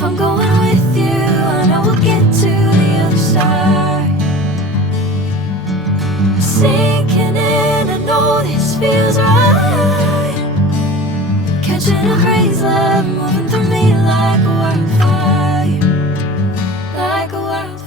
If I'm going with you, I know we'll get to the other side. Sinking in, I know this feels right. Catching a crazy love, moving through me like a wildfire, like a wildfire.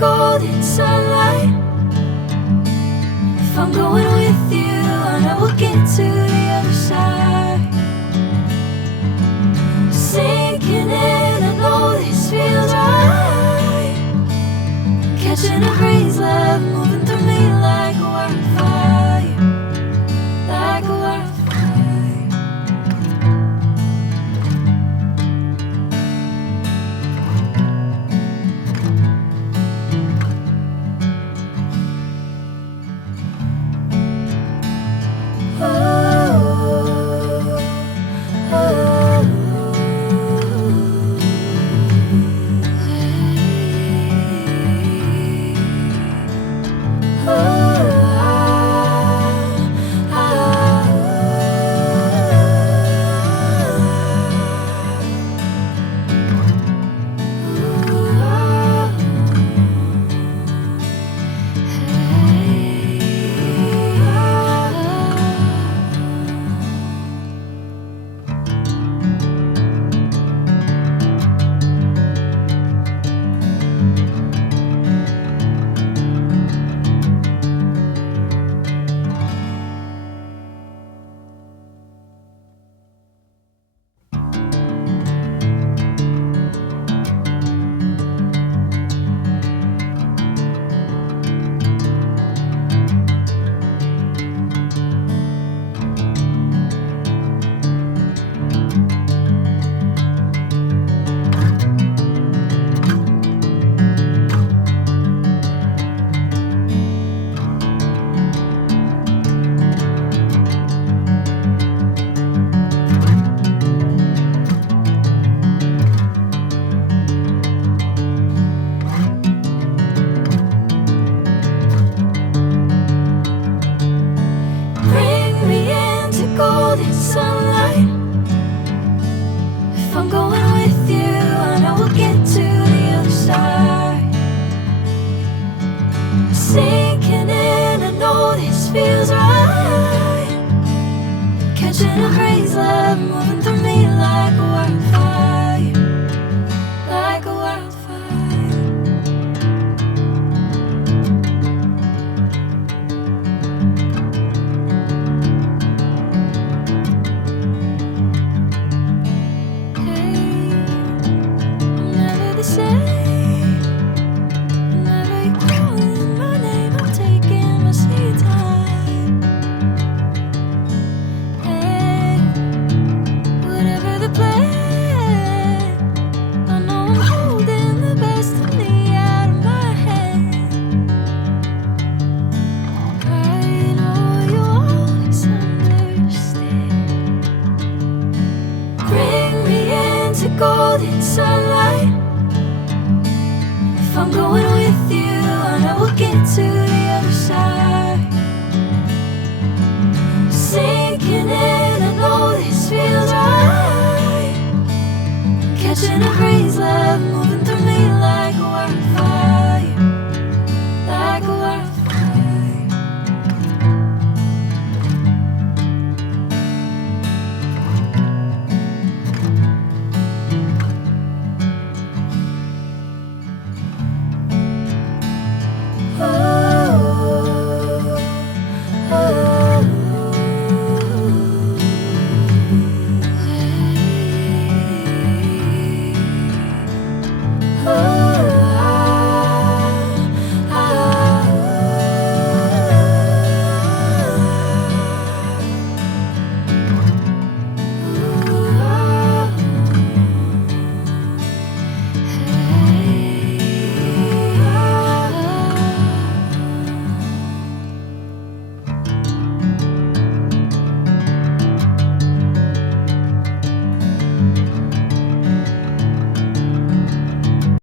Golden sunlight. If I'm going with you, I know we'll get to the other side. Sinking in, I know this feels right. Catching a crazy love, moving through me like a wildfire, like a wildfire. Sunlight. If I'm going with you, I know we'll get to the other side. Sinking in, I know this feels right. Catching a crazy love, moving through me like a wildfire, like a wildfire. Golden sunlight. If I'm going with you, I know we'll get to the other side. Sinking in, I know this feels right. Catching a crazy love.